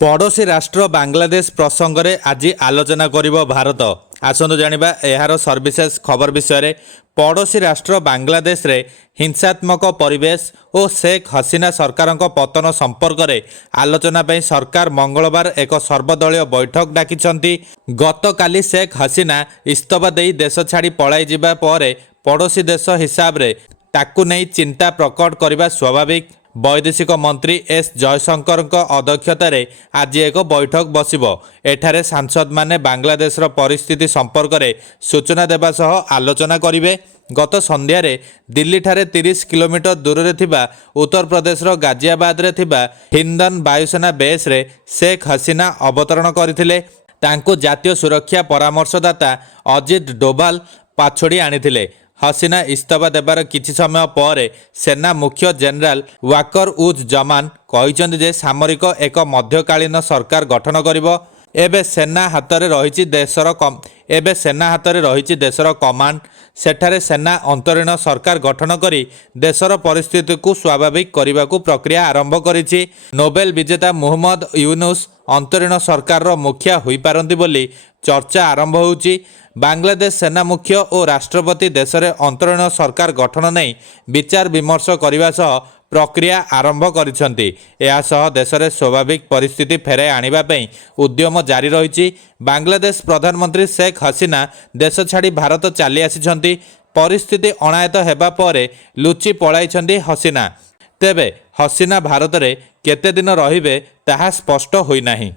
पड़ोशी राष्ट्र बांग्लादेश प्रसंग में आज आलोचना करिब भारत। आसतु जानिबा एहार सर्विसेस खबर विषय। पड़ोशी राष्ट्र बांग्लादेश रे हिंसात्मक परिवेश और शेख हसीना सरकार पतन संपर्क में आलोचना पर सरकार मंगलवार एक सर्वदलीय बैठक डाकिछंती। गतकाली शेख हसीना इस्तफा दे देश छाड़ी पलाई जिबा परे पड़ोशी देश हिसाब रे ताकू नहीं चिंता प्रकट करने स्वाभाविक। वैदेशिक मंत्री एस जयशंकर अध्यक्षतार आज एक बैठक बसिब। एठारे सांसद माने बांग्लादेश परिस्थिति संपर्क में सूचना देवा सह आलोचना करेंगे। गत संध्यारे दिल्ली ठारे 30 किलोमीटर दूर रे थिबा उत्तर प्रदेश गाजियाबाद रे थिबा हिंदन वायुसेना बेस रे शेख हसीना अवतरण करथिले। तांको जातीय सुरक्षा परामर्शदाता अजित डोभाल पाछोड़ी आनिथिले। हसीना इस्तफा देवार किछि समय पर सेना मुख्य जनरल वाकर उज जमान कहिसंति जे सामरिक एक मध्यकालीन सरकार गठन करिबो। एबे सेना हातरे रहिछि देशर कमांड। सेठारे सेना अंतरीण सरकार गठन करी देशर परिस्थिति को स्वाभाविक करने को प्रक्रिया आरंभ करिछि। नोबेल विजेता मोहम्मद यूनुस अंतरीण सरकार मुखिया होई पारंती बोली चर्चा आरंभ होउछि। बांग्लादेश सेना मुख्य और राष्ट्रपति देश में अंतरीण सरकार गठन नहीं विचार विमर्श करने सह प्रक्रिया आरंभ करिसेंती। एहा सह देश में स्वाभाविक परिस्थिति फेराई आनिबा पई उद्यम जारी रही। बांग्लादेश प्रधानमंत्री शेख हसीना देश छाड़ी भारत चली आसिछंती। परिस्थिति अणायत हेबा परे लुचि पलाइछंती हसीना। तेबे हसीना भारत में केते दिन रहिबे ताहा स्पष्ट होई नाही।